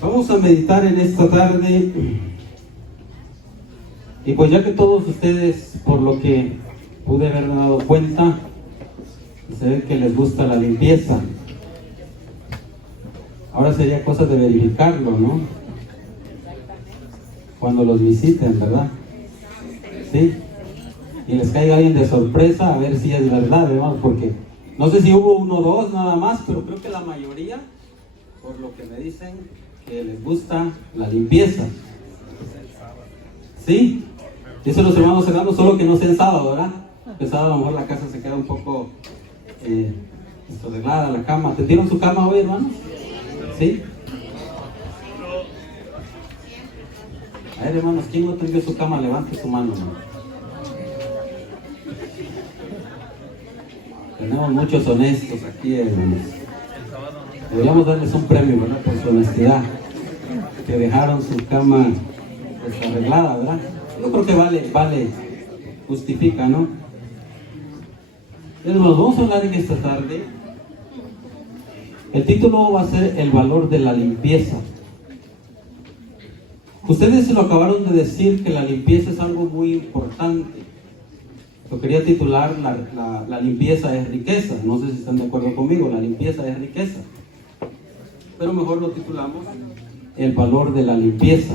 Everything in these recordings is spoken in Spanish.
Vamos a meditar en esta tarde. Y pues ya que todos ustedes, por lo que pude haber dado cuenta, se ve que les gusta la limpieza. Ahora sería cosa de verificarlo, ¿no? Cuando los visiten, ¿verdad? ¿Sí? Y les caiga alguien de sorpresa a ver si es verdad, hermano, porque no sé si hubo uno o dos nada más, pero creo que la mayoría, por lo que me dicen, que les gusta la limpieza. ¿Sí? Dicen los hermanos hermanos, solo que no sea en sábado, ¿verdad? El sábado a lo mejor la casa se queda un poco desarreglada, la cama. ¿Tendieron su cama hoy, hermanos? ¿Sí? A ver, hermanos, ¿quién no tendió su cama? Levante su mano, hermano. Tenemos muchos honestos aquí, hermanos. Deberíamos darles un premio, ¿verdad? Por su honestidad. Que dejaron su cama desarreglada, ¿verdad? Yo creo que vale, justifica, ¿no? Entonces, nos vamos a hablar en esta tarde. El título va a ser El valor de la limpieza. Ustedes se lo acabaron de decir que la limpieza es algo muy importante. Lo quería titular la limpieza es riqueza. No sé si están de acuerdo conmigo, la limpieza es riqueza. Pero mejor lo titulamos El valor de la limpieza.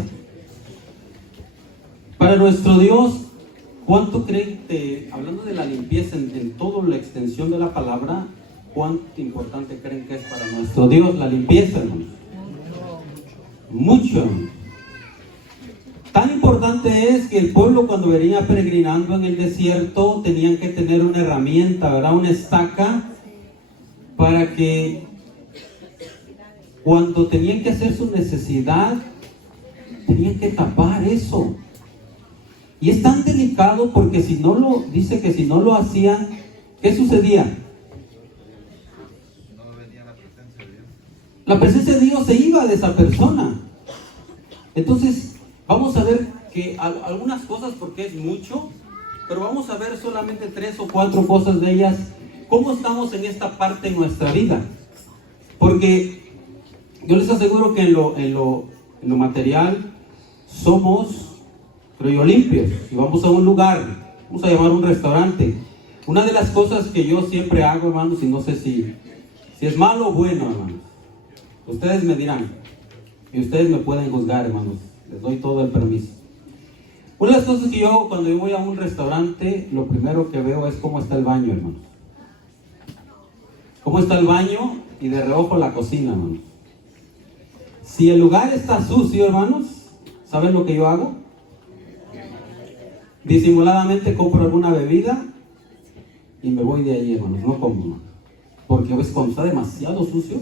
Para nuestro Dios, ¿cuánto creen que, hablando de la limpieza en toda la extensión de la palabra, cuánto importante creen que es para nuestro Dios la limpieza, hermanos? Mucho. Tan importante es que el pueblo, cuando venía peregrinando en el desierto, tenían que tener una herramienta, ¿verdad? Una estaca, para que cuando tenían que hacer su necesidad, tenían que tapar eso. Y es tan delicado porque dice que si no lo hacían, ¿qué sucedía? No venía la presencia de Dios. La presencia de Dios se iba de esa persona. Entonces, vamos a ver que algunas cosas, porque es mucho, pero vamos a ver solamente 3 o 4 cosas de ellas. ¿Cómo estamos en esta parte en nuestra vida? Porque yo les aseguro que en lo material somos, creo yo, limpios. Si vamos a un lugar, vamos a llamar un restaurante. Una de las cosas que yo siempre hago, hermanos, y no sé si es malo o bueno, hermanos, ustedes me dirán, y ustedes me pueden juzgar, hermanos, les doy todo el permiso. Una de las cosas que yo, cuando yo voy a un restaurante, lo primero que veo es cómo está el baño, hermanos. Cómo está el baño y de reojo la cocina, hermanos. Si el lugar está sucio, hermanos, ¿saben lo que yo hago? Disimuladamente compro alguna bebida y me voy de ahí, hermanos, no como, hermanos. Porque pues, cuando está demasiado sucio,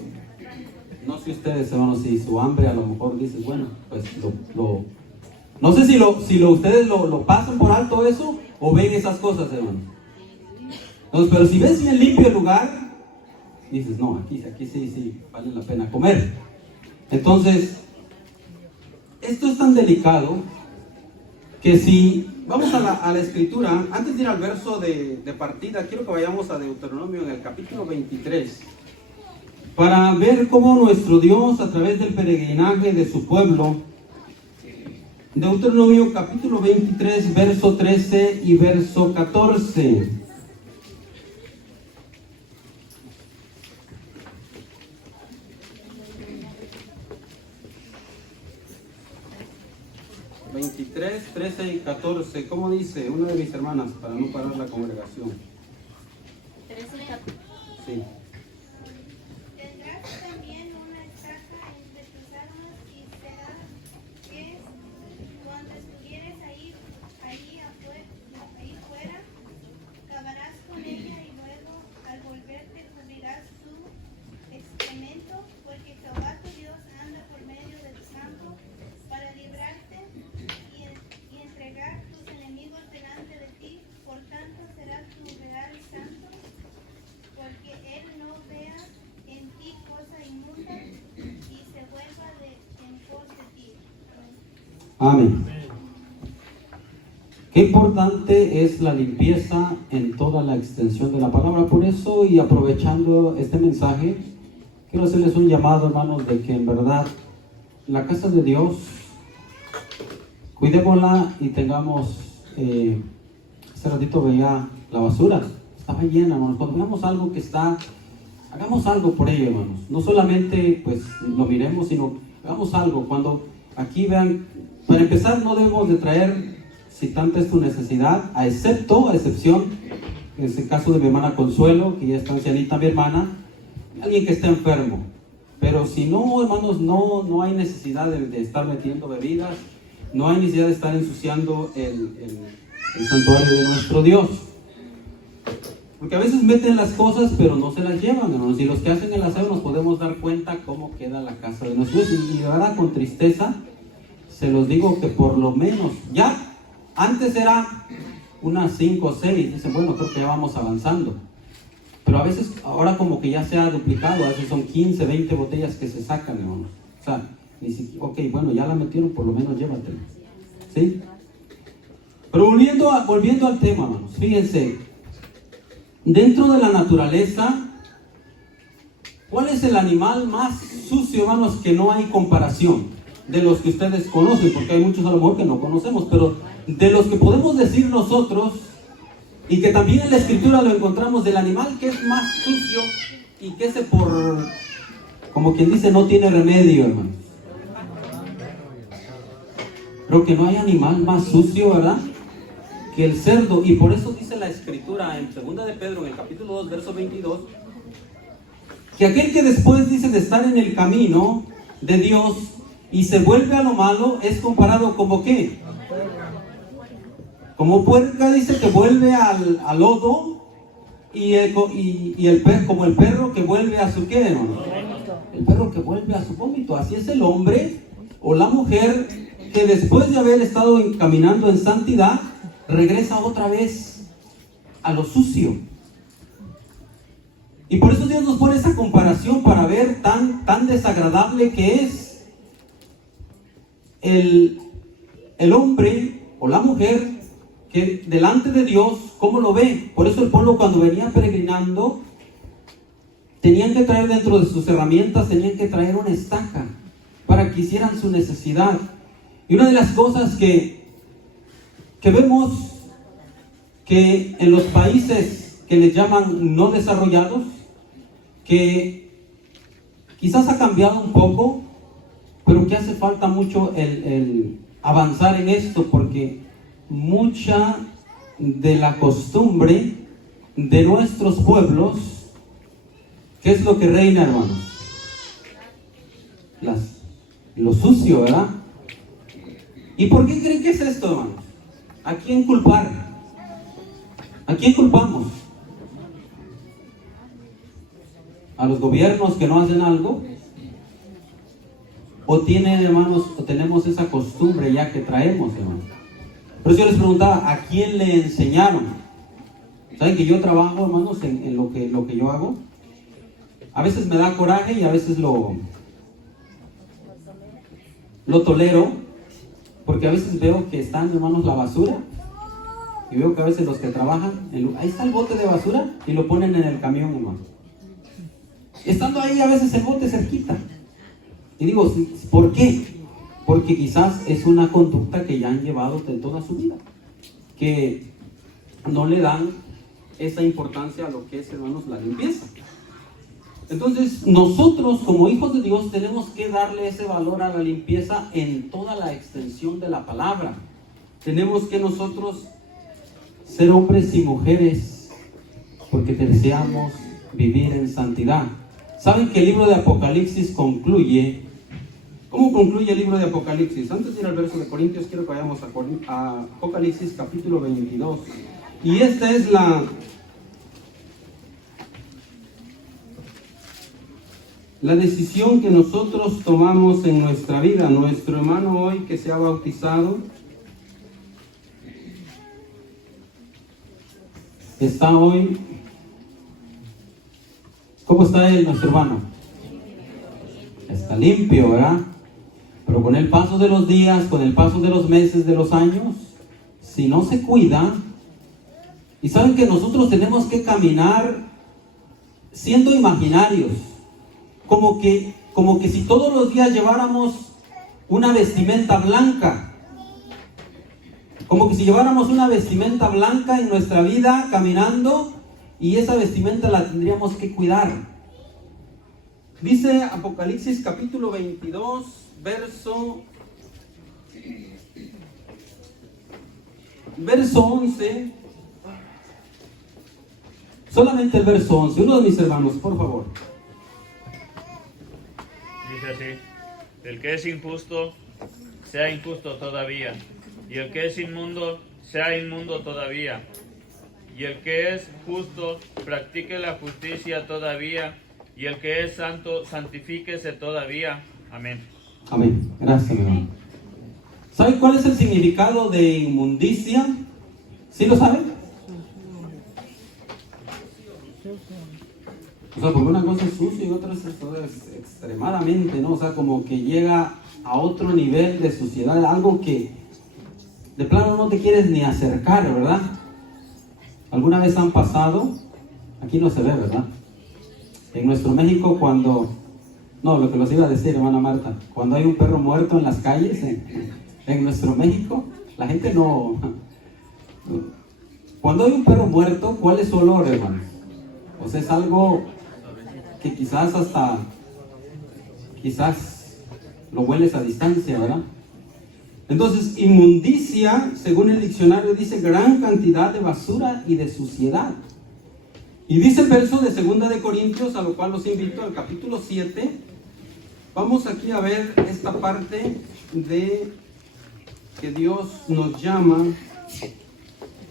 no sé ustedes, hermanos, si su hambre a lo mejor dice, bueno, pues no sé si ustedes lo pasan por alto eso o ven esas cosas, hermanos. Entonces, pero si ves bien limpio el lugar, dices, no, aquí sí vale la pena comer. Entonces, esto es tan delicado que si vamos a la escritura, antes de ir al verso de partida, quiero que vayamos a Deuteronomio en el capítulo 23, para ver cómo nuestro Dios, a través del peregrinaje de su pueblo, Deuteronomio capítulo 23, verso 13 y verso 14. 23, 13 y 14. ¿Cómo dice una de mis hermanas para no parar la congregación? 13 y 14. Sí. Tendrás también una estaca entre tus armas y será que cuando estuvieres ahí fuera, cavarás con ella y luego al volverte cubrirás su excremento, porque Jehová tu Dios anda por medio de tu campo para librarte y entregar tus enemigos delante de ti. Por tanto será tu real santo, porque él no vea en ti cosa inmunda y se vuelva en pos de ti. Amén. Qué importante es la limpieza en toda la extensión de la palabra. Por eso, y aprovechando este mensaje, quiero hacerles un llamado, hermanos, de que en verdad la casa de Dios, cuidémosla y tengamos, hace ratito veía la basura, estaba llena, hermanos. Cuando veamos algo que está, hagamos algo por ello, hermanos. No solamente pues lo miremos, sino hagamos algo. Cuando aquí vean, para empezar no debemos de traer, si tanta es tu necesidad, a excepción, en este caso de mi hermana Consuelo, que ya está ancianita mi hermana, alguien que esté enfermo. Pero si no, hermanos, no hay necesidad de estar metiendo bebidas, no hay necesidad de estar ensuciando el santuario de nuestro Dios. Porque a veces meten las cosas, pero no se las llevan, hermanos. Y los que hacen el aseo nos podemos dar cuenta cómo queda la casa de nuestro Dios. Y de verdad, con tristeza, se los digo que por lo menos, ya antes era unas 5 o 6, dicen, bueno, creo que ya vamos avanzando. Pero a veces, ahora como que ya se ha duplicado, a veces son 15, 20 botellas que se sacan, hermanos. O sea, ni siquiera, ok, bueno, ya la metieron, por lo menos llévatela. ¿Sí? Pero volviendo al tema, hermanos, fíjense, dentro de la naturaleza, ¿cuál es el animal más sucio, hermanos, que no hay comparación? De los que ustedes conocen, porque hay muchos a lo mejor que no conocemos, pero de los que podemos decir nosotros, y que también en la escritura lo encontramos, del animal que es más sucio y que ese por, como quien dice, no tiene remedio, hermanos. Creo que no hay animal más sucio, ¿verdad?, que el cerdo. Y por eso dice la escritura en 2 de Pedro, en el capítulo 2, verso 22, que aquel que después dice de estar en el camino de Dios y se vuelve a lo malo, es comparado como ¿qué? Como puerca, dice, que vuelve al lodo, como el perro que vuelve a su ¿qué, hermano? El perro que vuelve a su vómito. Así es el hombre o la mujer que después de haber estado caminando en santidad, regresa otra vez a lo sucio. Y por eso Dios nos pone esa comparación para ver tan desagradable que es el hombre o la mujer que delante de Dios, ¿cómo lo ve? Por eso el pueblo, cuando venía peregrinando, tenían que traer dentro de sus herramientas, tenían que traer una estaca para que hicieran su necesidad. Y una de las cosas que vemos que en los países que les llaman no desarrollados, que quizás ha cambiado un poco, pero que hace falta mucho el avanzar en esto, porque mucha de la costumbre de nuestros pueblos, ¿qué es lo que reina, hermanos? Lo sucio, ¿verdad? ¿Y por qué creen que es esto, hermanos? ¿A quién culpar? ¿A quién culpamos? ¿A los gobiernos que no hacen algo? ¿O tienen, hermanos, o tenemos esa costumbre ya que traemos, hermanos? Por eso yo les preguntaba, ¿a quién le enseñaron? ¿Saben que yo trabajo, hermanos, en lo que yo hago? A veces me da coraje y a veces lo tolero, porque a veces veo que están, hermanos, la basura, y veo que a veces los que trabajan, ahí está el bote de basura, y lo ponen en el camión, hermano. Estando ahí a veces el bote cerquita. Y digo, ¿por qué? Porque quizás es una conducta que ya han llevado de toda su vida, que no le dan esa importancia a lo que es, hermanos, la limpieza. Entonces, nosotros como hijos de Dios tenemos que darle ese valor a la limpieza en toda la extensión de la palabra. Tenemos que nosotros ser hombres y mujeres porque deseamos vivir en santidad. ¿Saben que el libro de Apocalipsis concluye? ¿Cómo concluye el libro de Apocalipsis? Antes de ir al verso de Corintios, quiero que vayamos a Apocalipsis capítulo 22. Y esta es la decisión que nosotros tomamos en nuestra vida. Nuestro hermano hoy que se ha bautizado está hoy. ¿Cómo está él, nuestro hermano? Está limpio, ¿verdad? Pero con el paso de los días, con el paso de los meses, de los años, si no se cuida, y saben que nosotros tenemos que caminar siendo imaginarios, como que si todos los días lleváramos una vestimenta blanca. Como que si lleváramos una vestimenta blanca en nuestra vida caminando, y esa vestimenta la tendríamos que cuidar. Dice Apocalipsis capítulo 22, verso 11. Solamente el verso 11. Uno de mis hermanos, por favor. Dice así: el que es injusto, sea injusto todavía, y el que es inmundo, sea inmundo todavía, y el que es justo, practique la justicia todavía, y el que es santo, santifíquese todavía. Amén. Amén. Gracias, mi hermano. ¿Sabe cuál es el significado de inmundicia? ¿Sí lo sabe? O sea, porque una cosa es sucio y otra es extremadamente, ¿no? O sea, como que llega a otro nivel de suciedad, algo que de plano no te quieres ni acercar, ¿verdad? ¿Alguna vez han pasado? Aquí no se ve, ¿verdad? En nuestro México cuando... No, lo que los iba a decir, hermana Marta, cuando hay un perro muerto en las calles, en nuestro México, la gente no... Cuando hay un perro muerto, ¿cuál es su olor, hermano? O sea, es algo que quizás lo hueles a distancia, ¿verdad? Entonces, inmundicia, según el diccionario, dice gran cantidad de basura y de suciedad. Y dice el verso de 2 de Corintios, a lo cual los invito, al capítulo 7. Vamos aquí a ver esta parte de que Dios nos llama.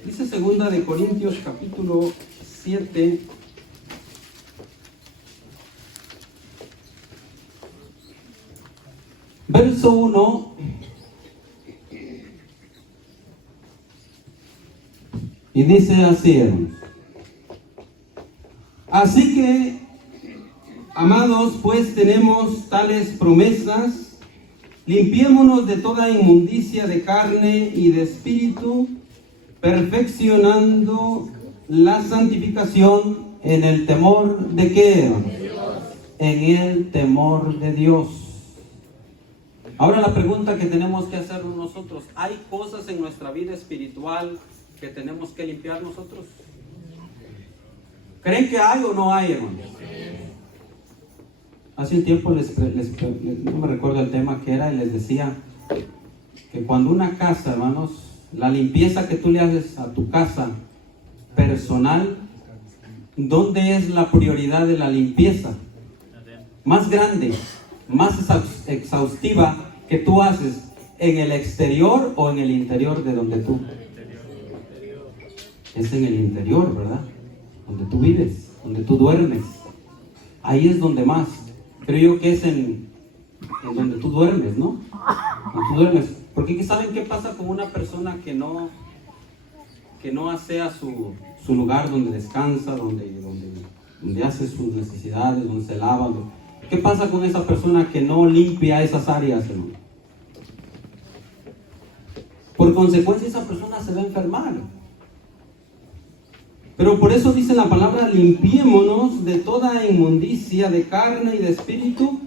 Dice 2 de Corintios, capítulo 7. Verso 1. Y dice así, hermanos. Así que, amados, pues tenemos tales promesas, limpiémonos de toda inmundicia de carne y de espíritu, perfeccionando la santificación en el temor de ¿qué, hermanos? En el temor de Dios. Ahora la pregunta que tenemos que hacernos nosotros, ¿hay cosas en nuestra vida espiritual que tenemos que limpiar nosotros? ¿Creen que hay o no hay, hermanos? Hace un tiempo no me recuerdo el tema que era, y les decía que cuando una casa, hermanos, la limpieza que tú le haces a tu casa personal, ¿dónde es la prioridad de la limpieza? Más grande, más exhaustiva que tú haces, ¿en el exterior o en el interior de donde tú? Es en el interior, ¿verdad? Donde tú vives, donde tú duermes. Ahí es donde más. Creo yo que es en donde tú duermes, ¿no? Donde tú duermes. Porque ¿saben qué pasa con una persona que no asea su lugar donde descansa, donde hace sus necesidades, donde se lava? ¿Qué pasa con esa persona que no limpia esas áreas, hermano? Por consecuencia, esa persona se va a enfermar. Pero por eso dice la palabra, limpiémonos de toda inmundicia de carne y de espíritu,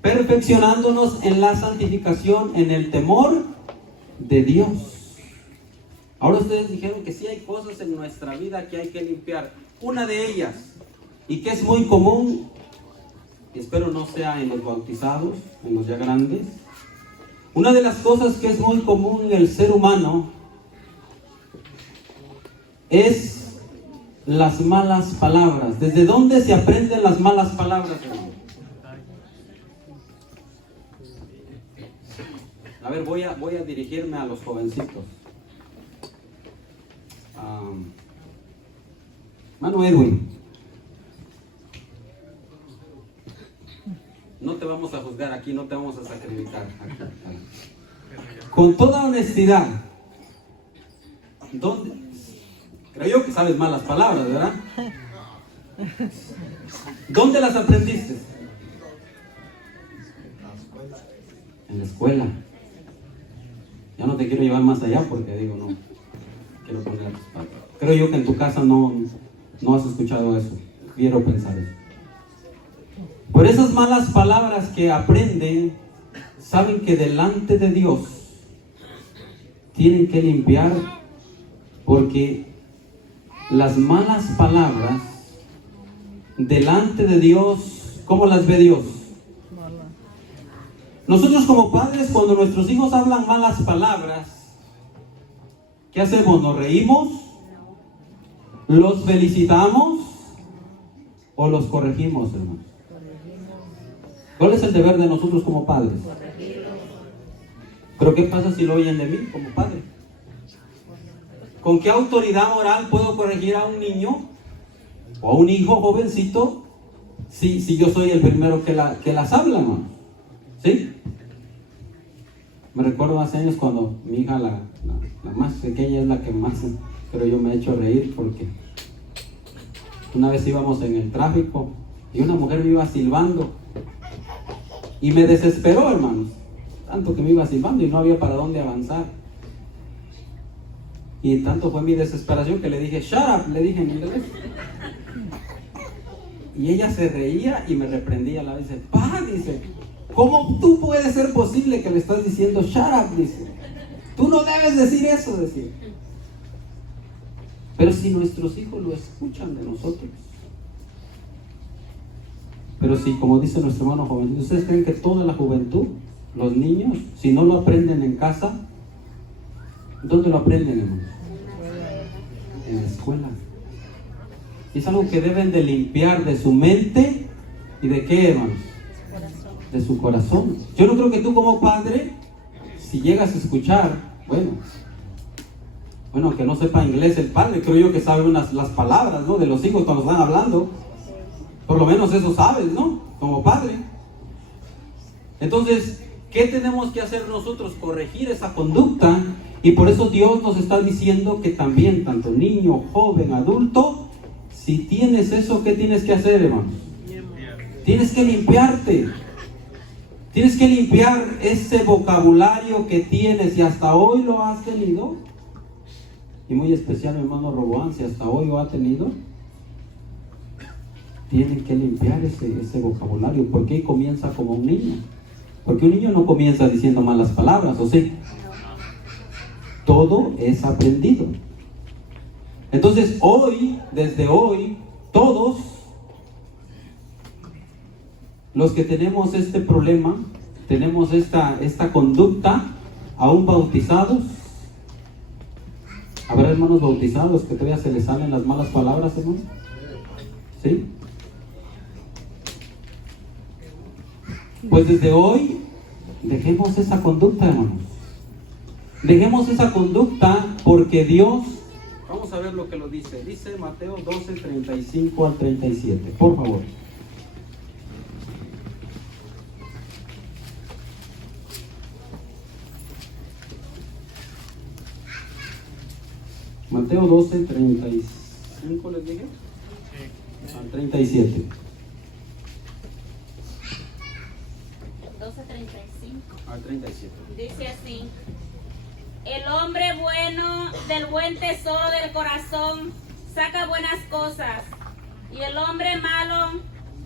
perfeccionándonos en la santificación, en el temor de Dios. Ahora ustedes dijeron que sí hay cosas en nuestra vida que hay que limpiar. Una de ellas, y que es muy común, y espero no sea en los bautizados, en los ya grandes, una de las cosas que es muy común en el ser humano es las malas palabras. ¿Desde dónde se aprenden las malas palabras, hermano? A ver, voy a dirigirme a los jovencitos. Mano Edwin, no te vamos a juzgar aquí, no te vamos a sacrificar aquí. Con toda honestidad, ¿dónde? Creo yo que sabes malas palabras, ¿verdad? ¿Dónde las aprendiste? En la escuela. Ya no te quiero llevar más allá porque digo, no quiero poner. Creo yo que en tu casa no has escuchado eso. Quiero pensar eso. Por esas malas palabras que aprenden, saben que delante de Dios tienen que limpiar, porque las malas palabras delante de Dios, ¿cómo las ve Dios? Nosotros como padres, cuando nuestros hijos hablan malas palabras, ¿qué hacemos? ¿Nos reímos? ¿Los felicitamos? ¿O los corregimos, hermanos? ¿Cuál es el deber de nosotros como padres? Pero ¿qué pasa si lo oyen de mí como padre? ¿Con qué autoridad moral puedo corregir a un niño o a un hijo jovencito si yo soy el primero que las habla, hermano? ¿Sí? Me recuerdo hace años cuando mi hija, la más pequeña, es la que más, creo yo, me ha hecho reír, porque una vez íbamos en el tráfico y una mujer me iba silbando y me desesperó, hermanos, tanto que me iba silbando y no había para dónde avanzar. Y tanto fue mi desesperación que le dije, shut up, le dije en inglés. Y ella se reía y me reprendía. La dice, pa, dice, ¿cómo tú puedes ser posible que le estás diciendo shut up? Dice, tú no debes decir eso, decía. Pero si nuestros hijos lo escuchan de nosotros. Pero si, como dice nuestro hermano joven, ¿ustedes creen que toda la juventud, los niños, si no lo aprenden en casa, ¿dónde lo aprenden, hermanos? En la escuela. Es algo que deben de limpiar de su mente y de qué, hermanos, de su corazón. Yo no creo que tú como padre, si llegas a escuchar, bueno, que no sepa inglés el padre, creo yo que sabe las palabras, ¿no?, de los hijos cuando están hablando. Por lo menos eso sabes, ¿no?, como padre. Entonces, ¿qué tenemos que hacer nosotros? Corregir esa conducta. Y por eso Dios nos está diciendo que también, tanto niño, joven, adulto, si tienes eso, ¿qué tienes que hacer, hermanos? Tienes que limpiarte. Tienes que limpiar ese vocabulario que tienes y hasta hoy lo has tenido. Y muy especial mi hermano Roboán, si hasta hoy lo ha tenido, tienen que limpiar ese vocabulario, porque ahí comienza como un niño. Porque un niño no comienza diciendo malas palabras, ¿o sí? Todo es aprendido. Entonces hoy, desde hoy, todos los que tenemos este problema, tenemos esta conducta, aún bautizados, ¿habrá hermanos bautizados que todavía se les salen las malas palabras, hermanos? ¿Sí? Pues desde hoy dejemos esa conducta, hermanos. Dejemos esa conducta, porque Dios, vamos a ver lo que lo dice. Dice Mateo 12, 35 al 37, por favor. Mateo 12, 35, ¿les dije? Sí. Al 37. 12:35. Al 37. Dice así: el hombre bueno del buen tesoro del corazón saca buenas cosas, y el hombre malo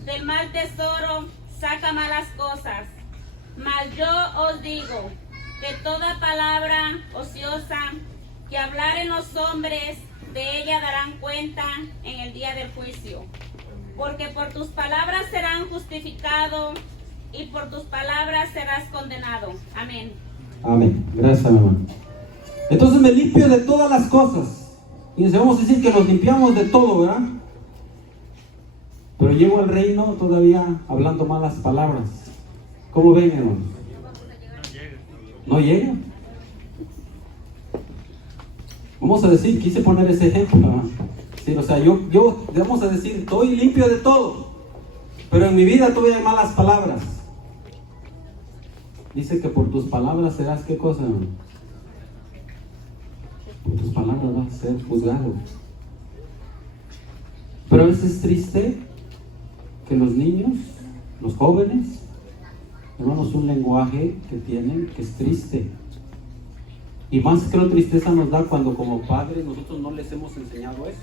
del mal tesoro saca malas cosas. Mas yo os digo que toda palabra ociosa que hablaren los hombres, de ella darán cuenta en el día del juicio. Porque por tus palabras serán justificados, y por tus palabras serás condenado. Amén. Amén. Gracias, hermano. Entonces me limpio de todas las cosas. Y vamos a decir que nos limpiamos de todo, ¿verdad? Pero llego al reino todavía hablando malas palabras. ¿Cómo ven, hermanos? ¿No llega? Vamos a decir, quise poner ese ejemplo, ¿verdad? Sí, o sea, yo vamos a decir, estoy limpio de todo, pero en mi vida todavía hay malas palabras. Dice que por tus palabras serás, ¿qué cosa, hermano? Por tus palabras vas a ser juzgado. Pero a veces es triste que los niños, los jóvenes, hermanos, un lenguaje que tienen que es triste. Y más creo tristeza nos da cuando como padres nosotros no les hemos enseñado eso,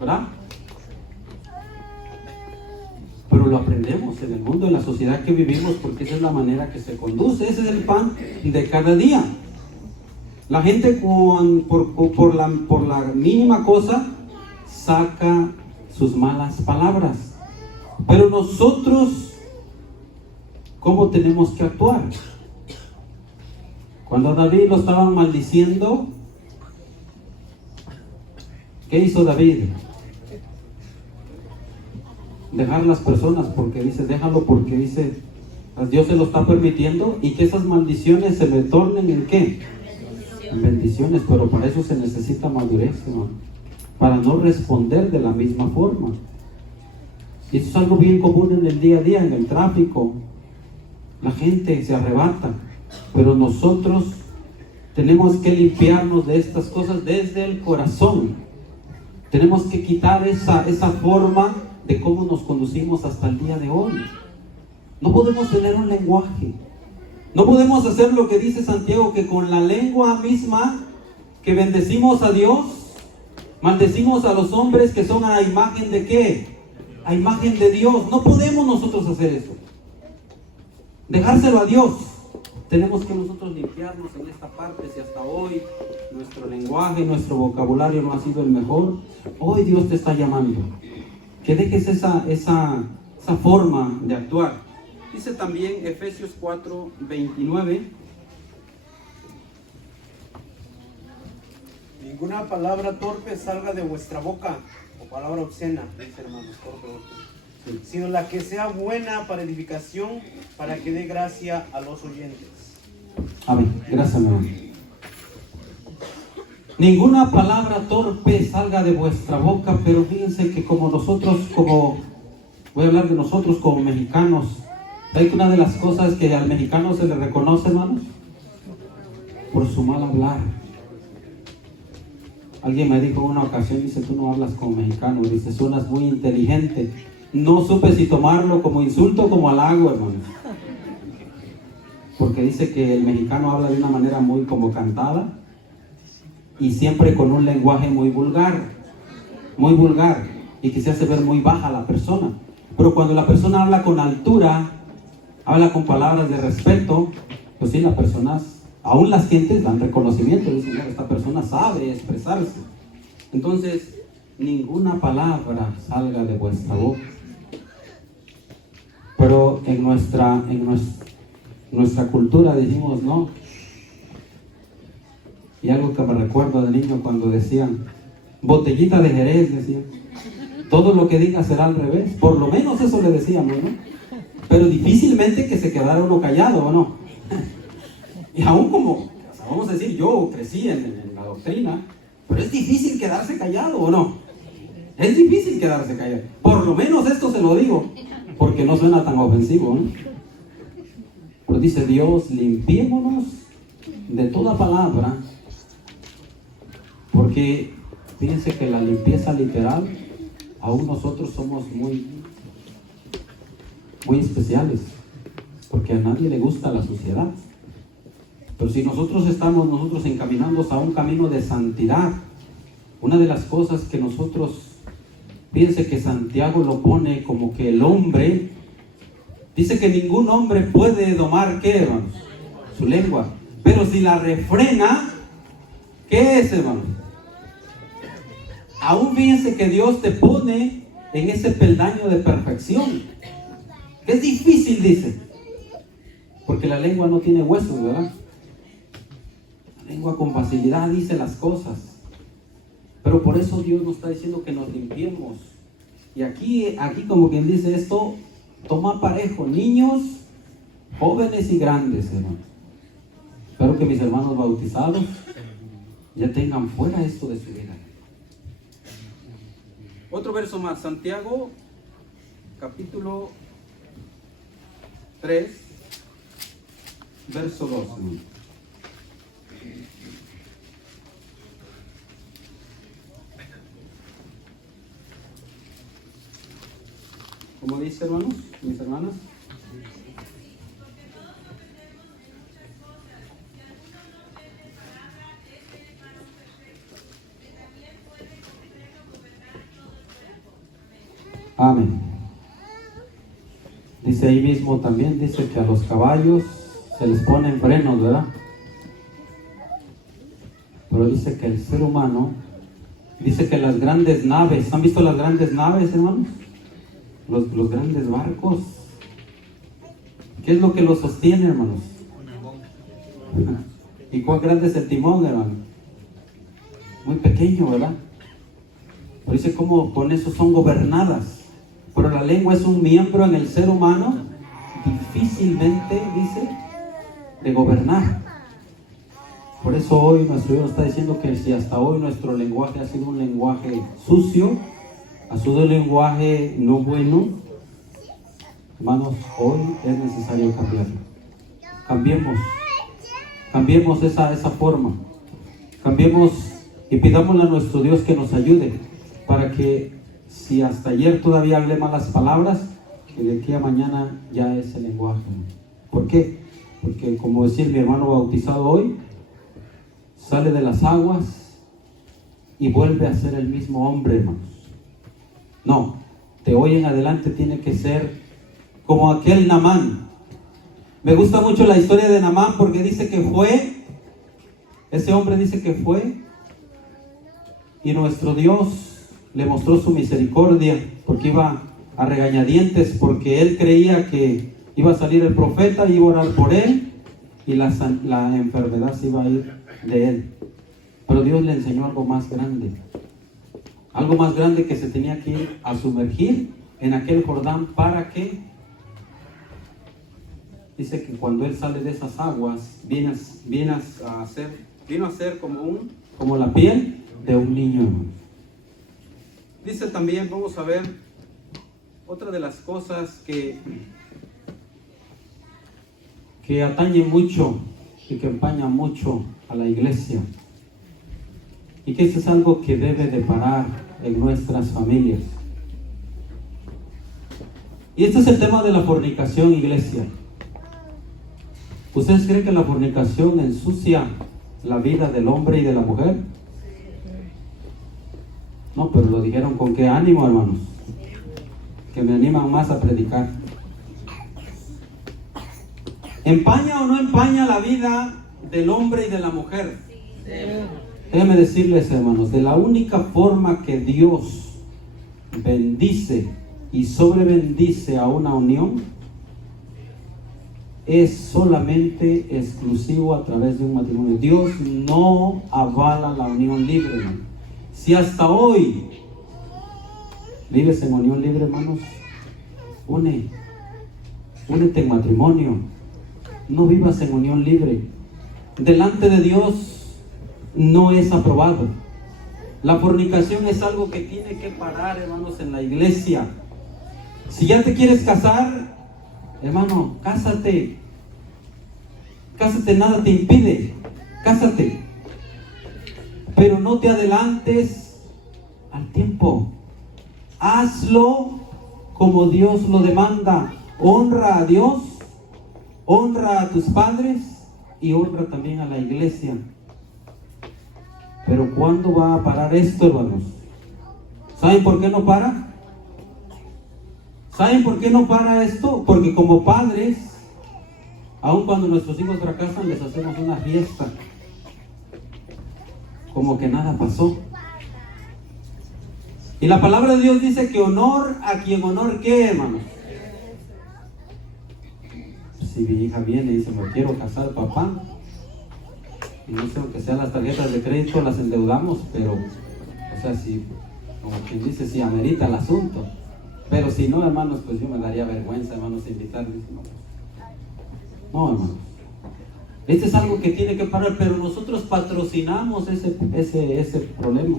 ¿verdad? pero lo aprendemos en el mundo, en la sociedad que vivimos, porque esa es la manera que se conduce, ese es el pan de cada día. La gente por la mínima cosa saca sus malas palabras, pero nosotros, ¿cómo tenemos que actuar? Cuando a David lo estaban maldiciendo, ¿qué hizo David? Dejar las personas, porque dice, déjalo, porque dice, Dios se lo está permitiendo, y que esas maldiciones se le tornen ¿en qué? En bendiciones. Pero para eso se necesita madurez, hermano, para no responder de la misma forma. Y eso es algo bien común en el día a día, en el tráfico. La gente se arrebata, pero nosotros tenemos que limpiarnos de estas cosas desde el corazón. Tenemos que quitar esa forma de cómo nos conducimos hasta el día de hoy. No podemos tener un lenguaje. No podemos hacer lo que dice Santiago, que con la lengua misma que bendecimos a Dios, maldecimos a los hombres que son a la imagen de ¿qué? A imagen de Dios. No podemos nosotros hacer eso. Dejárselo a Dios. Tenemos que nosotros limpiarnos en esta parte. Si hasta hoy nuestro lenguaje, nuestro vocabulario no ha sido el mejor, hoy Dios te está llamando. Que dejes esa forma de actuar. Dice también Efesios 4:29. Ninguna palabra torpe salga de vuestra boca, o palabra obscena, dice hermanos, torpe, sino la que sea buena para edificación, para que dé gracia a los oyentes. Amén. Gracias, hermano. Ninguna palabra torpe salga de vuestra boca, pero fíjense que como nosotros, voy a hablar de nosotros como mexicanos, ¿sabe que una de las cosas que al mexicano se le reconoce, hermanos? Por su mal hablar. Alguien me dijo en una ocasión, dice, tú no hablas como mexicano, dice, suenas muy inteligente. No supe si tomarlo como insulto o como halago, hermanos. Porque dice que el mexicano habla de una manera muy como cantada, y siempre con un lenguaje muy vulgar, y que se hace ver muy baja la persona. Pero cuando la persona habla con altura, habla con palabras de respeto, pues sí, las personas, aún las gentes dan reconocimiento, dicen, esta persona sabe expresarse. Entonces, ninguna palabra salga de vuestra boca. Pero en nuestra cultura decimos no. Y algo que me recuerdo de niño cuando decían, botellita de Jerez, decían, todo lo que diga será al revés. Por lo menos eso le decíamos, ¿no? Pero difícilmente que se quedara uno callado, ¿o no? Y aún como, vamos a decir, yo crecí en la doctrina, pero es difícil quedarse callado, ¿o no? Es difícil quedarse callado. Por lo menos esto se lo digo, porque no suena tan ofensivo, ¿no? Pero dice Dios, limpiémonos de toda palabra, porque fíjense que la limpieza literal, aún nosotros somos muy especiales, porque a nadie le gusta la suciedad. Pero si nosotros estamos encaminándonos a un camino de santidad, una de las cosas que nosotros, fíjense que Santiago lo pone como que el hombre, dice que ningún hombre puede domar, ¿qué, hermanos? Su lengua. Pero si la refrena, ¿qué es, hermanos? Aún fíjense que Dios te pone en ese peldaño de perfección. Es difícil, dice. Porque la lengua no tiene huesos, ¿verdad? La lengua con facilidad dice las cosas. Pero por eso Dios nos está diciendo que nos limpiemos. Y aquí como quien dice esto, toma parejo, niños, jóvenes y grandes, hermanos. Espero que mis hermanos bautizados ya tengan fuera esto de su vida. Otro verso más, Santiago, capítulo 3, verso 2. ¿Cómo dice, hermanos, mis hermanas? Amén. Dice ahí mismo también, dice que a los caballos se les ponen frenos, ¿verdad? Pero dice que el ser humano, dice que las grandes naves, ¿han visto las grandes naves, hermanos? Los grandes barcos. ¿Qué es lo que los sostiene, hermanos? ¿Y cuán grande es el timón, hermano? Muy pequeño, ¿verdad? Pero dice cómo con eso son gobernadas. Pero la lengua es un miembro en el ser humano difícilmente, dice, de gobernar. Por eso hoy nuestro Dios está diciendo que si hasta hoy nuestro lenguaje ha sido un lenguaje sucio, ha sido un lenguaje no bueno, hermanos, hoy es necesario cambiarlo. Cambiemos esa forma. Cambiemos y pidámosle a nuestro Dios que nos ayude para que si hasta ayer todavía hablé malas palabras, que de aquí a mañana ya es el lenguaje. ¿Por qué? Porque como decir mi hermano bautizado hoy, sale de las aguas y vuelve a ser el mismo hombre, hermanos. No, de hoy en adelante tiene que ser como aquel Naamán. Me gusta mucho la historia de Naamán porque dice que ese hombre dice que fue, y nuestro Dios le mostró su misericordia porque iba a regañadientes, porque él creía que iba a salir el profeta y iba a orar por él y la enfermedad se iba a ir de él. Pero Dios le enseñó algo más grande que se tenía que ir a sumergir en aquel Jordán. ¿Para qué? Dice que cuando él sale de esas aguas vino a ser como la piel de un niño. Dice también, vamos a ver otra de las cosas que atañe mucho y que empaña mucho a la iglesia, y que eso es algo que debe de parar en nuestras familias. Y este es el tema de la fornicación, iglesia. ¿Ustedes creen que la fornicación ensucia la vida del hombre y de la mujer? No, pero lo dijeron con qué ánimo, hermanos, que me animan más a predicar. ¿Empaña o no empaña la vida del hombre y de la mujer? Déjenme decirles, hermanos, de la única forma que Dios bendice y sobrebendice a una unión es solamente exclusivo a través de un matrimonio. Dios no avala la unión libre, hermano. Si hasta hoy vives en unión libre, hermanos, únete en matrimonio. No vivas en unión libre. Delante de Dios no es aprobado. La fornicación es algo que tiene que parar, hermanos, en la iglesia. Si ya te quieres casar, hermano, cásate. Cásate, nada te impide. Cásate. Pero no te adelantes al tiempo. Hazlo como Dios lo demanda. Honra a Dios, honra a tus padres y honra también a la iglesia. Pero ¿cuándo va a parar esto, hermanos? ¿Saben por qué no para? ¿Saben por qué no para esto? Porque como padres, aun cuando nuestros hijos fracasan, les hacemos una fiesta, como que nada pasó. Y la palabra de Dios dice que honor a quien honor, ¿qué, hermanos? Si mi hija viene y dice, me quiero casar, papá, y no sé, aunque sean las tarjetas de crédito, las endeudamos, pero, o sea, si, como quien dice, si amerita el asunto. Pero si no, hermanos, pues yo me daría vergüenza, hermanos, invitarles. No, hermanos. Este es algo que tiene que parar, pero nosotros patrocinamos ese problema.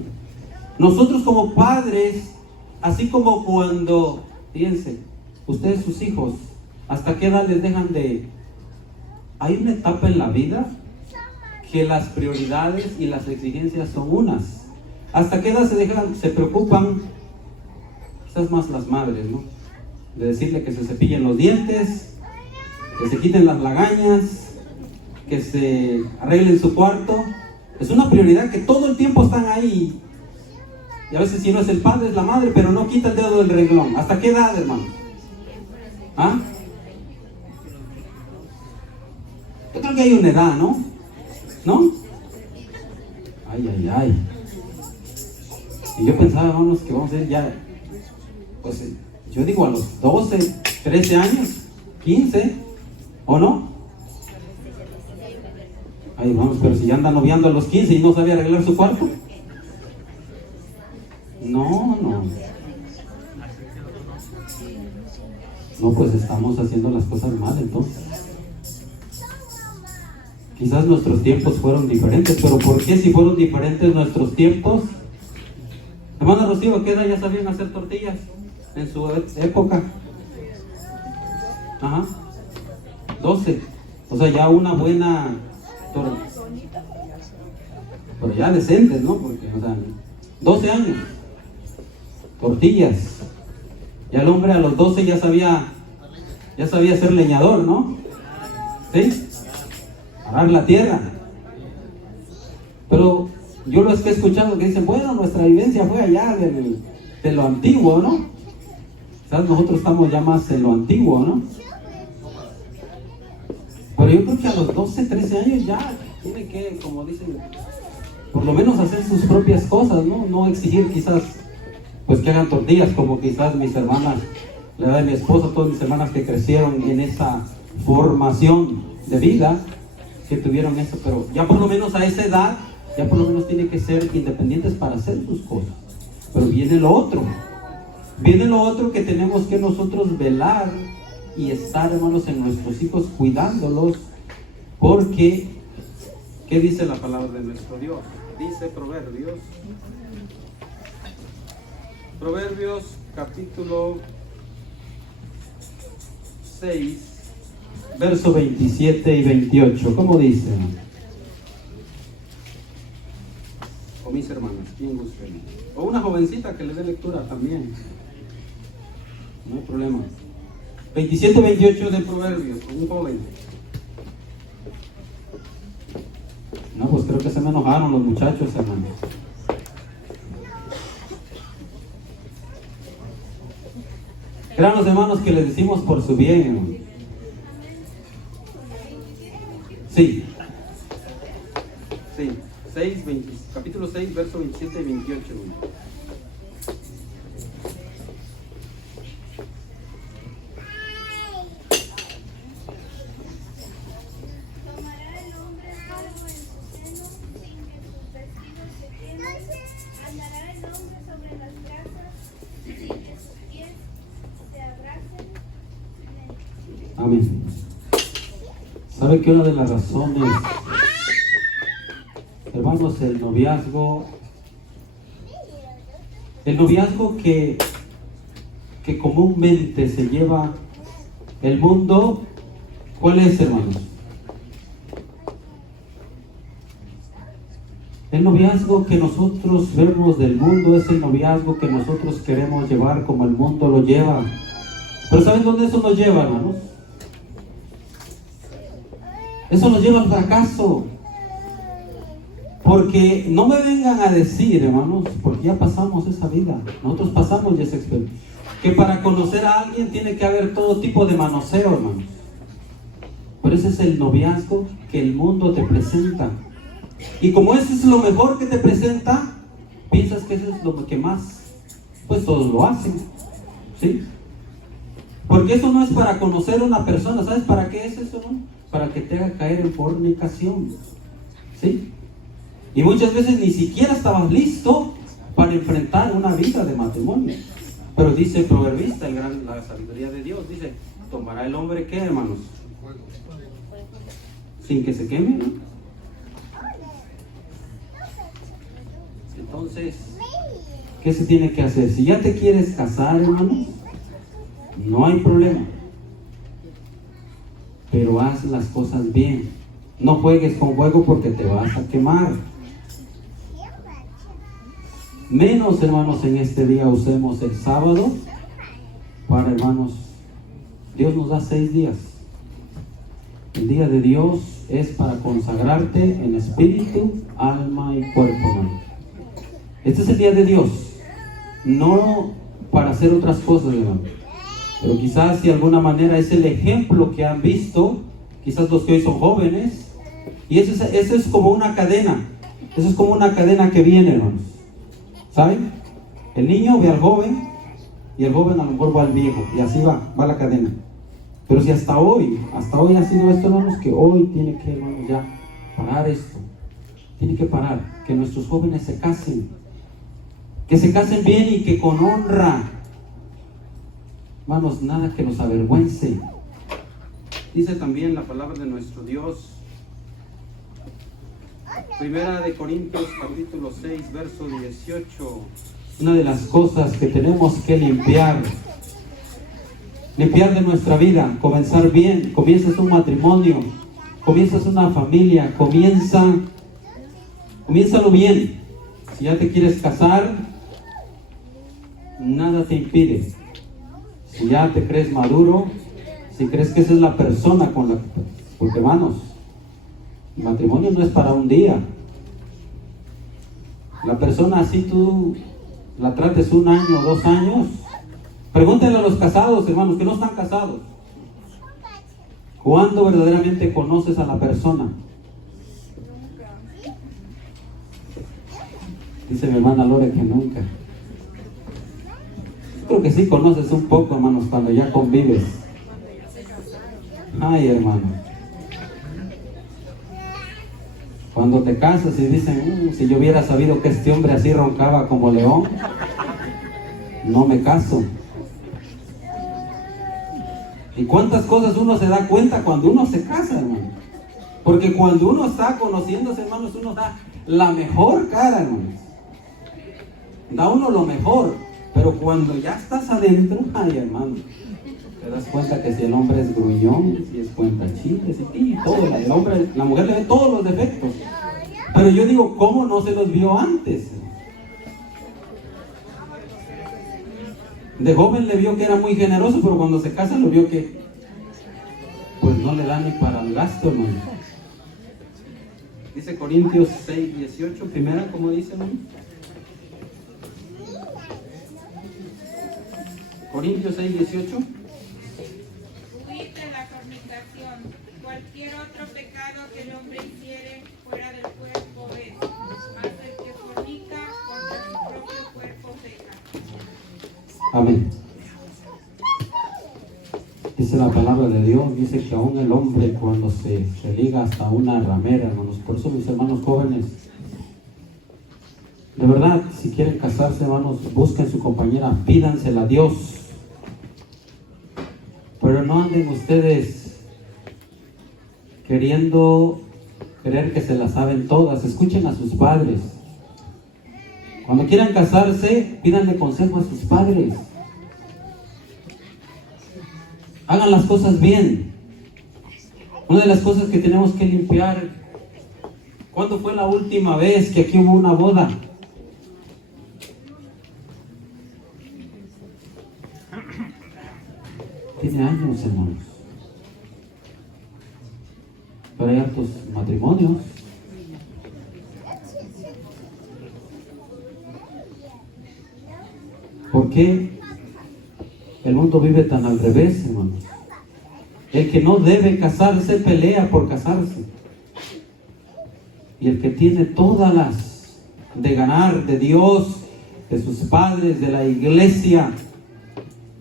Nosotros como padres, así como cuando, fíjense, ustedes sus hijos, ¿hasta qué edad les dejan de...? Hay una etapa en la vida que las prioridades y las exigencias son unas. ¿Hasta qué edad se preocupan? Quizás más las madres, ¿no? De decirle que se cepillen los dientes, que se quiten las lagañas, que se arreglen su cuarto. Es una prioridad que todo el tiempo están ahí. Y a veces si no es el padre, es la madre, pero no quita el dedo del renglón. ¿Hasta qué edad, hermano? ¿Ah? Yo creo que hay una edad, ¿no? ¿No? Ay. Y yo pensaba, hermanos, que vamos a ser ya, pues yo digo a los 12, 13 años, 15, ¿o no? Ay, hermanos, pero si ya anda noviando a los 15 y no sabe arreglar su cuarto. No. No, pues estamos haciendo las cosas mal entonces. Quizás nuestros tiempos fueron diferentes, pero ¿por qué si fueron diferentes nuestros tiempos? Hermana Rocío, ¿a qué edad ya sabían hacer tortillas? En su época. Ajá. 12. O sea, ya una buena pero ya decentes, ¿no? Porque, o sea, 12 años. Tortillas. Ya el hombre a los 12 ya sabía ser leñador, ¿no? ¿Sí? Arar la tierra. Pero yo los que he escuchado que dicen, bueno, nuestra vivencia fue allá de lo antiguo, ¿no? Quizás nosotros estamos ya más en lo antiguo, ¿no? Pero yo creo que a los 12, 13 años ya tiene que, como dicen, por lo menos hacer sus propias cosas, ¿no? No exigir quizás, pues que hagan tortillas como quizás mis hermanas, la edad de mi esposa, todas mis hermanas que crecieron en esa formación de vida, que tuvieron eso, pero ya por lo menos a esa edad, ya por lo menos tienen que ser independientes para hacer sus cosas. Pero viene lo otro que tenemos que nosotros velar y estar, hermanos, en nuestros hijos, cuidándolos, porque, ¿qué dice la palabra de nuestro Dios? Dice Proverbios capítulo 6, verso 27 y 28, ¿cómo dice? O mis hermanos, ¿quién gusta? O una jovencita que le dé lectura también, no hay problema. 27 y 28 de Proverbios, un joven. No, pues creo que se me enojaron los muchachos, hermanos. Eran los hermanos que les decimos por su bien, hermano. Sí. 6, capítulo 6, verso 27 y 28. Tomará el hombre polvo en su seno sin que sus vestidos se quemen. Andará el hombre sobre las brasas sin que sus pies se abrasen. Amén. ¿Sabe que una de las razones, hermanos, el noviazgo que comúnmente se lleva el mundo, ¿cuál es, hermanos? El noviazgo que nosotros vemos del mundo es el noviazgo que nosotros queremos llevar como el mundo lo lleva. Pero ¿saben dónde eso nos lleva, hermanos? Eso nos lleva al fracaso. Porque no me vengan a decir, hermanos, porque ya pasamos esa vida. Nosotros pasamos ya esa experiencia. Que para conocer a alguien tiene que haber todo tipo de manoseo, hermanos. Pero ese es el noviazgo que el mundo te presenta. Y como ese es lo mejor que te presenta, piensas que eso es lo que más, pues todos lo hacen. ¿Sí? Porque eso no es para conocer a una persona. ¿Sabes para qué es eso, no? Para que te haga caer en fornicación. ¿Sí? Y muchas veces ni siquiera estabas listo para enfrentar una vida de matrimonio. Pero dice el proverbista, la sabiduría de Dios, dice, ¿tomará el hombre qué, hermanos? Sin que se queme, ¿no? Entonces, ¿qué se tiene que hacer? Si ya te quieres casar, hermanos, no hay problema. Pero haz las cosas bien. No juegues con fuego porque te vas a quemar. Menos, hermanos, en este día usemos el sábado para, hermanos, Dios nos da 6 días. El día de Dios es para consagrarte en espíritu, alma y cuerpo, hermano. Este es el día de Dios, no para hacer otras cosas, hermano. Pero quizás de alguna manera es el ejemplo que han visto, quizás los que hoy son jóvenes. Y eso es como una cadena. Eso es como una cadena que viene, hermanos. ¿Saben? El niño ve al joven y el joven a lo mejor va al viejo. Y así va la cadena. Pero si hasta hoy ha sido esto, hermanos, que hoy tiene que, hermanos, ya parar esto. Tiene que parar. Que nuestros jóvenes se casen. Que se casen bien y que con honra. Hermanos, nada que nos avergüence. Dice también la palabra de nuestro Dios. Primera de Corintios capítulo 6 verso 18. Una de las cosas que tenemos que limpiar de nuestra vida, comenzar bien. Comienzas un matrimonio, comienzas una familia, comiénzalo bien. Si ya te quieres casar, nada te impide. Si ya te crees maduro, si crees que esa es la persona con la que... Porque, hermanos, el matrimonio no es para un día. La persona así tú la trates 1 año, 2 años. Pregúntenle a los casados, hermanos, que no están casados. ¿Cuándo verdaderamente conoces a la persona? Dice mi hermana Lore que nunca. Creo que sí conoces un poco, hermanos, cuando ya convives. Ay, hermano. Cuando te casas y dicen, si yo hubiera sabido que este hombre así roncaba como león, no me caso. ¿Y cuántas cosas uno se da cuenta cuando uno se casa, hermano? Porque cuando uno está conociéndose, hermanos, uno da la mejor cara, hermanos. Da uno lo mejor. Pero cuando ya estás adentro, ay, hermano, te das cuenta que si el hombre es gruñón, si es cuentachiles y todo, la mujer le ve todos los defectos. Pero yo digo, ¿cómo no se los vio antes? De joven le vio que era muy generoso, pero cuando se casa lo vio que pues no le da ni para el gasto, hermano. Dice Corintios 6, 18, primera, ¿cómo dice, hermano? Corintios 6, 18. Huid de la fornicación. Cualquier otro pecado que el hombre hiciere fuera del cuerpo es, mas el que fornica contra su propio cuerpo peca. Amén. Dice la palabra de Dios, dice que aún el hombre cuando se liga hasta una ramera, hermanos. Por eso, mis hermanos jóvenes, de verdad, si quieren casarse, hermanos, busquen su compañera, pídansela a Dios. Pero no anden ustedes creer que se la saben todas. Escuchen a sus padres. Cuando quieran casarse, pídanle consejo a sus padres. Hagan las cosas bien. Una de las cosas que tenemos que limpiar. ¿Cuándo fue la última vez que aquí hubo una boda? Tiene años, hermanos. Pero hay hartos matrimonios. ¿Por qué el mundo vive tan al revés, hermanos? El que no debe casarse pelea por casarse. Y el que tiene todas las de ganar de Dios, de sus padres, de la iglesia,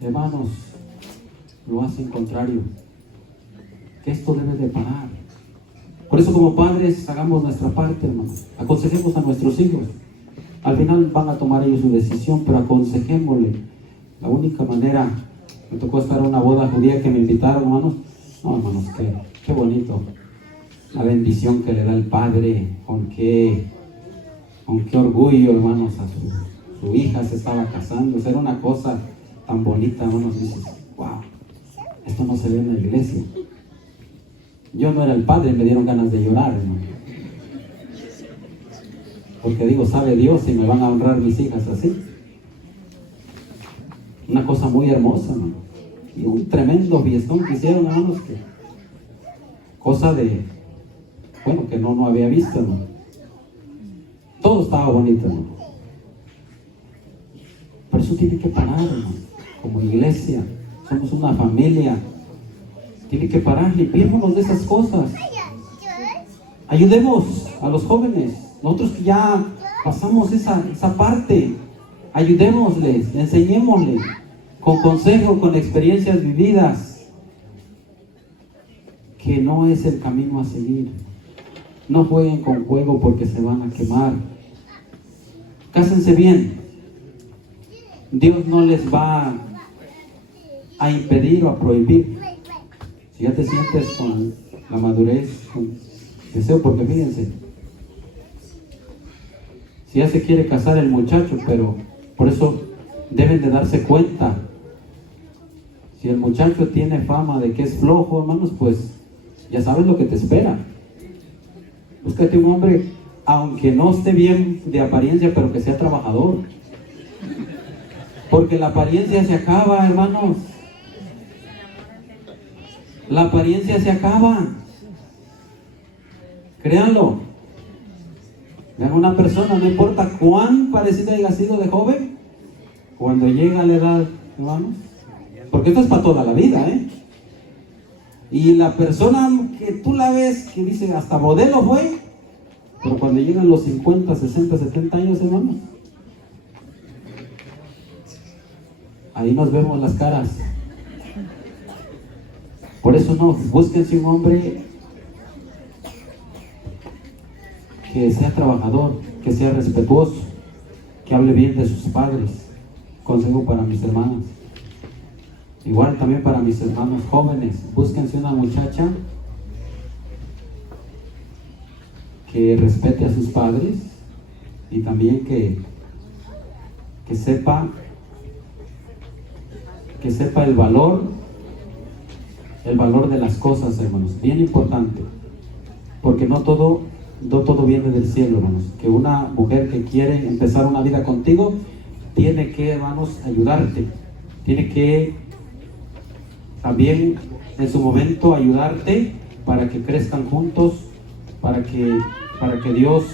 hermanos, lo hace en contrario. Que esto debe de parar. Por eso, como padres, hagamos nuestra parte, hermanos. Aconsejemos a nuestros hijos. Al final van a tomar ellos su decisión, pero aconsejémosle. La única manera, me tocó estar en una boda judía que me invitaron, hermanos. No, hermanos, qué bonito. La bendición que le da el padre, con qué orgullo, hermanos, a su hija se estaba casando. Era una cosa tan bonita, hermanos. Dices, wow, esto no se ve en la iglesia. Yo no era el padre, me dieron ganas de llorar, hermano. Porque digo, sabe Dios si me van a honrar mis hijas así. Una cosa muy hermosa, hermano. Y un tremendo fiestón que hicieron, hermanos, que cosa de, bueno, que no había visto, hermano. Todo estaba bonito, hermano. Pero eso tiene que parar, hermano. Como iglesia, somos una familia. Tiene que parar, limpiémonos de esas cosas. Ayudemos a los jóvenes, nosotros que ya pasamos esa parte, ayudémosles, enseñémosles, con consejo, con experiencias vividas, que no es el camino a seguir. No jueguen con fuego porque se van a quemar. Cásense bien. Dios no les va a impedir o a prohibir. Si ya te sientes con la madurez, con deseo, porque fíjense, si ya se quiere casar el muchacho, pero por eso deben de darse cuenta. Si el muchacho tiene fama de que es flojo, hermanos, pues ya sabes lo que te espera. Búscate un hombre, aunque no esté bien de apariencia, pero que sea trabajador. Porque la apariencia se acaba, hermanos. La apariencia se acaba. Créanlo. Vean, una persona, no importa cuán parecida haya sido de joven, cuando llega a la edad, hermanos, porque esto es para toda la vida, ¿eh? Y la persona que tú la ves, que dice hasta modelo fue, pero cuando llegan los 50, 60, 70 años, hermanos, ahí nos vemos las caras. Por eso no, búsquense un hombre que sea trabajador, que sea respetuoso, que hable bien de sus padres. Consejo para mis hermanas. Igual también para mis hermanos jóvenes, búsquense una muchacha que respete a sus padres y también que sepa el valor de las cosas, hermanos, bien importante, porque no todo viene del cielo, hermanos. Que una mujer que quiere empezar una vida contigo tiene que, hermanos, ayudarte, tiene que también en su momento ayudarte para que crezcan juntos, para que Dios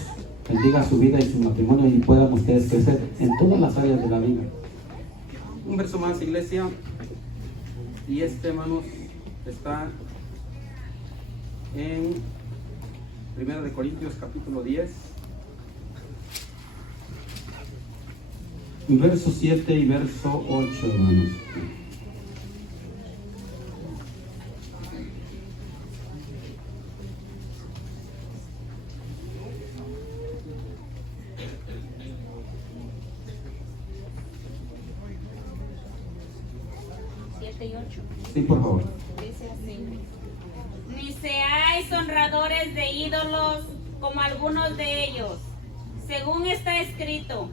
bendiga su vida y su matrimonio y puedan ustedes crecer en todas las áreas de la vida. Un verso más, iglesia, y hermanos, está en 1 de Corintios capítulo 10, verso 7 y verso 8, hermanos. Sí, por favor. Dice así: ni seáis honradores de ídolos como algunos de ellos. Según está escrito,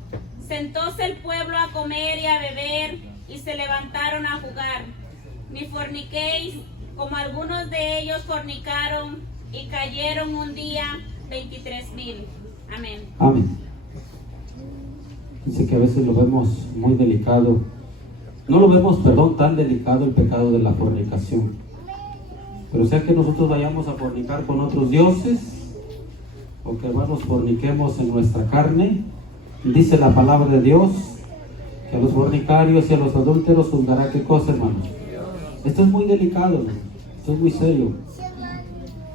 sentóse el pueblo a comer y a beber y se levantaron a jugar. Ni forniquéis como algunos de ellos fornicaron y cayeron un día 23,000. Amén. Amén. Dice que a veces lo vemos muy delicado. No lo vemos, tan delicado el pecado de la fornicación. Pero sea que nosotros vayamos a fornicar con otros dioses, o que hermanos forniquemos en nuestra carne, dice la palabra de Dios que a los fornicarios y a los adúlteros juzgará qué cosa, hermanos. Esto es muy delicado, hermanos. Esto es muy serio.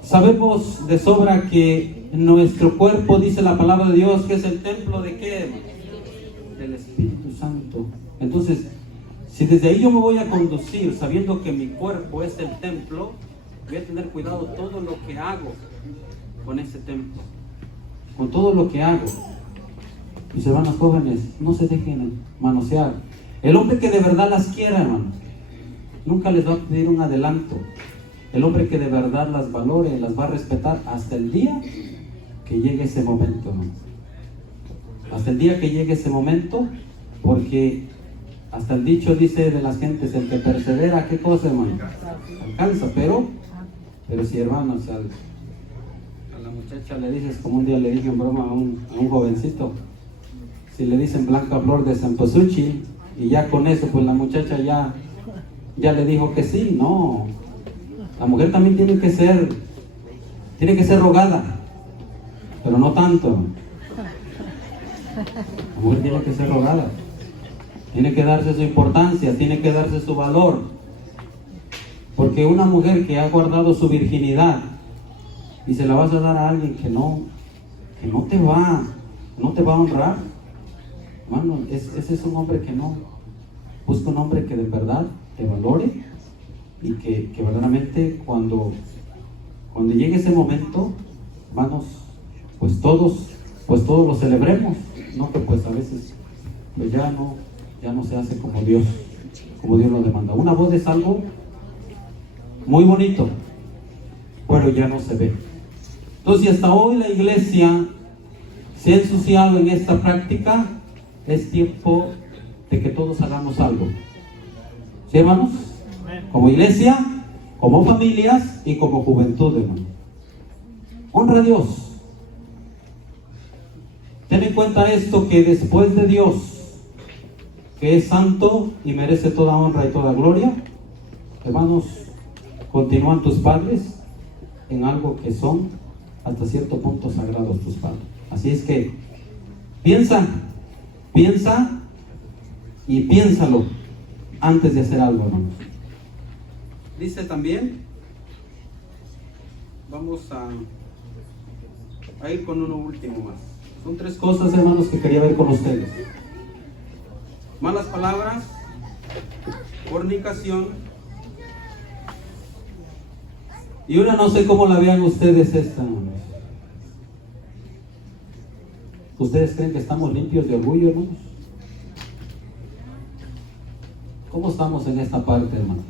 Sabemos de sobra que nuestro cuerpo, dice la palabra de Dios, que es el templo de ¿qué, hermanos? Del Espíritu Santo. Entonces, si desde ahí yo me voy a conducir sabiendo que mi cuerpo es el templo, voy a tener cuidado todo lo que hago con ese templo, con todo lo que hago. Mis hermanos jóvenes, no se dejen manosear. El hombre que de verdad las quiera, hermanos, nunca les va a pedir un adelanto. El hombre que de verdad las valore, las va a respetar hasta el día que llegue ese momento, hermanos. Hasta el día que llegue ese momento, porque hasta el dicho dice de las gentes, el que persevera, ¿qué cosa, hermano? Alcanza, pero si, hermanos, a la muchacha le dices, como un día le dije en broma a un jovencito, si le dicen Blanca Flor de Cempasúchil, y ya con eso, pues la muchacha ya le dijo que sí. No, la mujer también tiene que ser rogada, pero no tanto. La mujer tiene que ser rogada. Tiene que darse su importancia, tiene que darse su valor. Porque una mujer que ha guardado su virginidad y se la vas a dar a alguien que no te va a honrar, hermano, ese es un hombre que no. Busca un hombre que de verdad te valore y que verdaderamente cuando llegue ese momento, hermanos, pues todos lo celebremos, no que pues a veces pues ya no se hace como Dios lo demanda. Una boda es algo muy bonito, pero ya no se ve. Entonces, si hasta hoy la iglesia se ha ensuciado en esta práctica, es tiempo de que todos hagamos algo. ¿Sí, hermanos? Como iglesia, como familias y como juventud, hermano. Honra a Dios. Ten en cuenta esto, que después de Dios, que es santo y merece toda honra y toda gloria, hermanos, continúan tus padres en algo que son hasta cierto punto sagrados tus padres. Así es que piensa y piénsalo antes de hacer algo, hermanos. Dice también, vamos a ir con uno último más. Son 3 cosas, hermanos, que quería ver con ustedes: malas palabras, fornicación, y una no sé cómo la vean ustedes esta, hermanos. ¿Ustedes creen que estamos limpios de orgullo, hermanos? ¿Cómo estamos en esta parte, hermanos?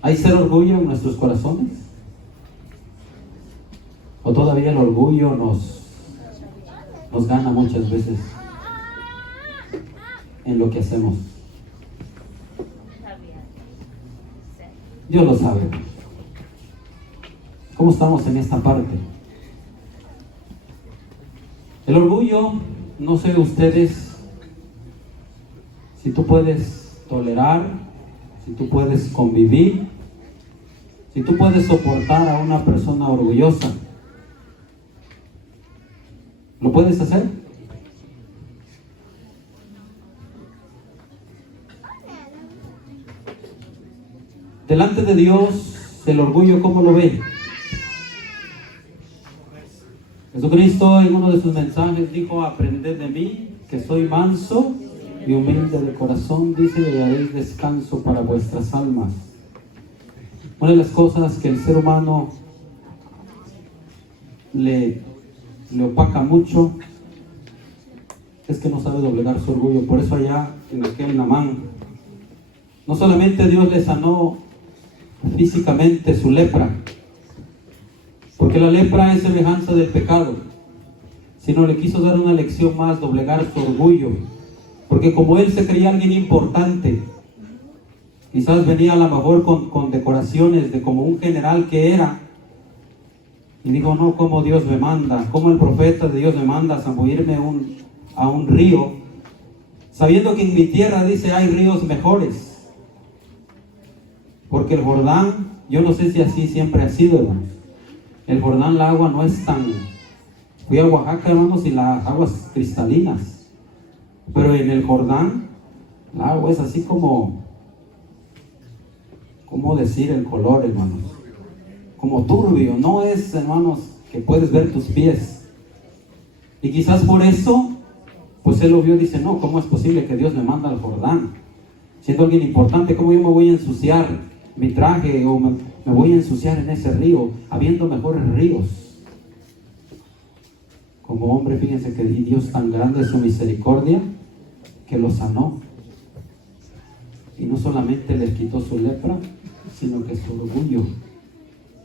¿Hay cero orgullo en nuestros corazones? ¿O todavía el orgullo nos gana muchas veces en lo que hacemos? Dios lo sabe. ¿Cómo estamos en esta parte? El orgullo, no sé ustedes si tú puedes tolerar, si tú puedes convivir, si tú puedes soportar a una persona orgullosa. ¿Lo puedes hacer? Delante de Dios, el orgullo, ¿cómo lo ve? Jesucristo en uno de sus mensajes dijo: aprended de mí, que soy manso y humilde de corazón, dice, y hallaréis descanso para vuestras almas. Una de las cosas que el ser humano le opaca mucho es que no sabe doblegar su orgullo. Por eso allá en aquel Naamán, no solamente Dios le sanó físicamente su lepra, porque la lepra es semejanza del pecado, sino le quiso dar una lección más: doblegar su orgullo. Porque como él se creía alguien importante, quizás venía a lo mejor con decoraciones de como un general que era, y dijo: no, como Dios me manda, como el profeta de Dios me manda a zambullirme a un río, sabiendo que en mi tierra, dice, hay ríos mejores. Porque el Jordán, yo no sé si así siempre ha sido, hermanos. El Jordán, la agua no es tan... Fui a Oaxaca, hermanos, y las aguas cristalinas. Pero en el Jordán, el agua es así como... ¿Cómo decir el color, hermanos? Como turbio. No es, hermanos, que puedes ver tus pies. Y quizás por eso, pues él lo vio y dice: no, ¿cómo es posible que Dios me manda al Jordán? Siendo alguien importante, ¿cómo yo me voy a ensuciar mi traje o me voy a ensuciar en ese río, habiendo mejores ríos? Como hombre, fíjense que Dios, tan grande es su misericordia, que lo sanó. Y no solamente le quitó su lepra, sino que su orgullo,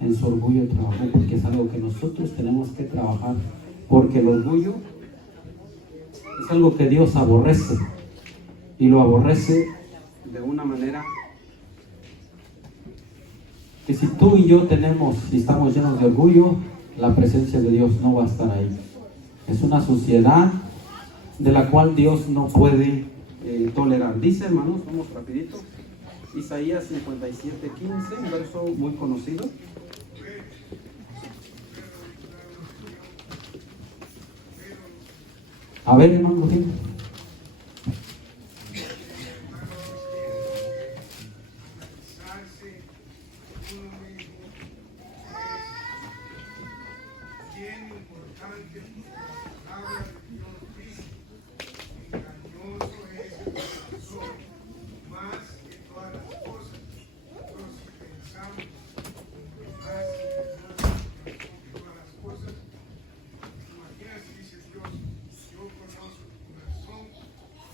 en su orgullo trabajó, porque es algo que nosotros tenemos que trabajar, porque el orgullo es algo que Dios aborrece, y lo aborrece de una manera que si tú y yo si estamos llenos de orgullo, la presencia de Dios no va a estar ahí. Es una suciedad de la cual Dios no puede tolerar. Dice, hermanos, vamos rapidito, Isaías 57:15, un verso muy conocido. A ver, hermano, uno mismo es bien importante porque la palabra de Dios dice: engañoso es el corazón más que todas las cosas. Pero si pensamos más que todas las cosas, imagina si dice Dios: yo conozco tu corazón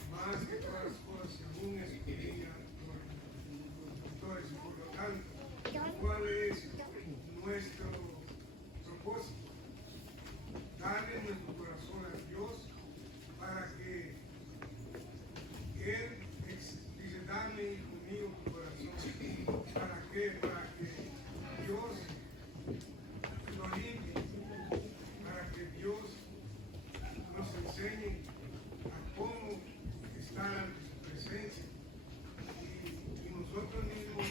más que todas las cosas, según escudriña los doctores. Y por lo tanto, ¿cuál es nuestro propósito? Darle nuestro corazón a Dios para que Él dice: dame, hijo mío, tu corazón. ¿Para qué? Para que Dios lo limpie, para que Dios nos enseñe a cómo estar ante su presencia y nosotros mismos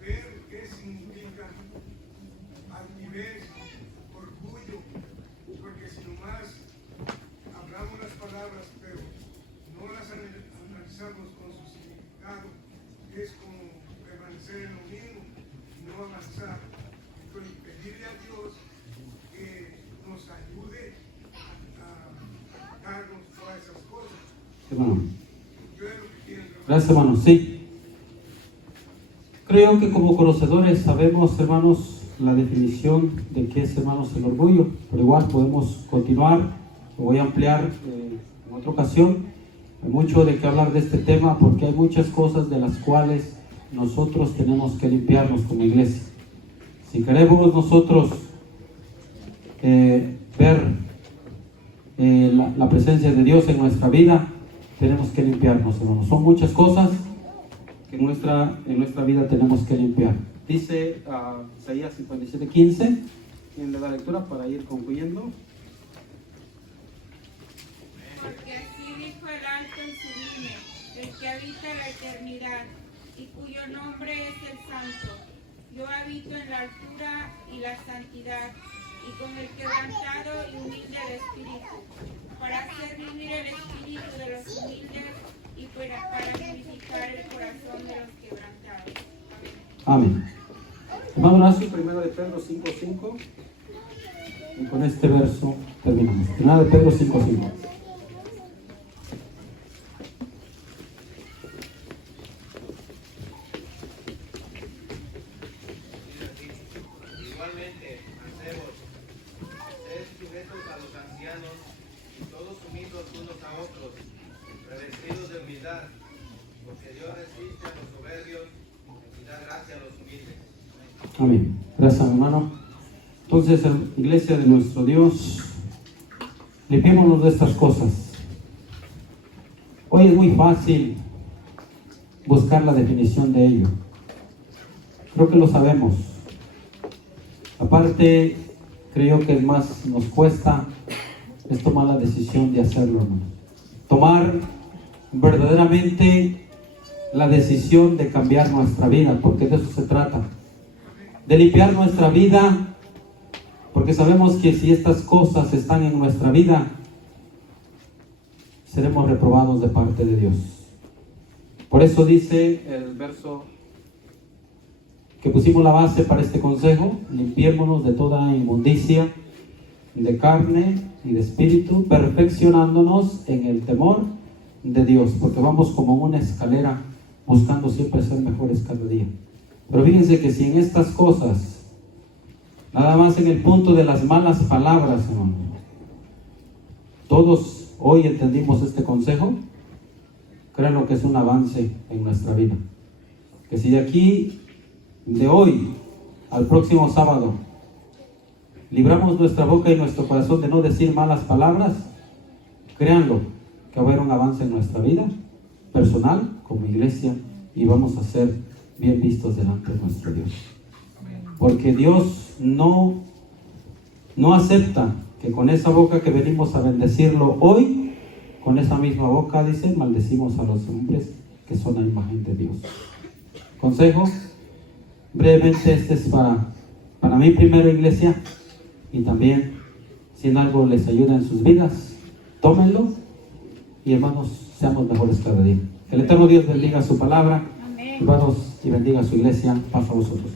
ver qué significa altivez, orgullo, porque si nomás hablamos las palabras pero no las analizamos con su significado, es como permanecer en lo mismo y no avanzar. Entonces, pedirle a Dios que nos ayude a darnos todas esas cosas. Hermano. Yo es lo que quiero. Gracias, hermano. Sí. Creo que como conocedores sabemos, hermanos, la definición de qué es, hermanos, el orgullo, pero igual podemos continuar. Lo voy a ampliar en otra ocasión. Hay mucho de qué hablar de este tema porque hay muchas cosas de las cuales nosotros tenemos que limpiarnos como iglesia. Si queremos nosotros ver la presencia de Dios en nuestra vida, tenemos que limpiarnos, hermanos. Son muchas cosas que en nuestra vida tenemos que limpiar. Dice Isaías 57:15, ¿quién le da lectura para ir concluyendo? Porque así dijo el alto y sublime, el que habita la eternidad, y cuyo nombre es el Santo. Yo habito en la altura y la santidad, y con el quebrantado y humilde de espíritu, para hacer vivir el espíritu de los humildes y para vivificar el corazón de los quebrantados. Amén. Hermano Horacio, 1 de Pedro 5:5, y con este verso terminamos. 1 de Pedro 5:5. Igualmente, ancebos, sed sujetos a los ancianos y todos unidos unos a otros, revestidos de humildad, porque Dios resiste a los soberbios y da gracia a los humildes. Amén. Gracias, hermano. Entonces, iglesia de nuestro Dios, limpiémonos de estas cosas. Hoy es muy fácil buscar la definición de ello. Creo que lo sabemos. Aparte, creo que es más nos cuesta es tomar la decisión de hacerlo, hermano. Tomar verdaderamente la decisión de cambiar nuestra vida, porque de eso se trata. De limpiar nuestra vida, porque sabemos que si estas cosas están en nuestra vida, seremos reprobados de parte de Dios. Por eso dice el verso que pusimos la base para este consejo: limpiémonos de toda inmundicia de carne y de espíritu, perfeccionándonos en el temor de Dios, porque vamos como en una escalera buscando siempre ser mejores cada día. Pero fíjense que si en estas cosas, nada más en el punto de las malas palabras, hermano, todos hoy entendimos este consejo, créanlo que es un avance en nuestra vida. Que si de aquí, de hoy al próximo sábado, libramos nuestra boca y nuestro corazón de no decir malas palabras, créanlo que va a haber un avance en nuestra vida personal, como iglesia, y vamos a ser bien vistos delante de nuestro Dios. Porque Dios no acepta que con esa boca que venimos a bendecirlo hoy, con esa misma boca, dice, maldecimos a los hombres que son la imagen de Dios. Consejo, brevemente, este es para mí primero, iglesia, y también si en algo les ayuda en sus vidas, tómenlo, y hermanos, seamos mejores cada día. Que el eterno Dios bendiga su palabra, hermanos, y bendiga su iglesia. Paz a vosotros.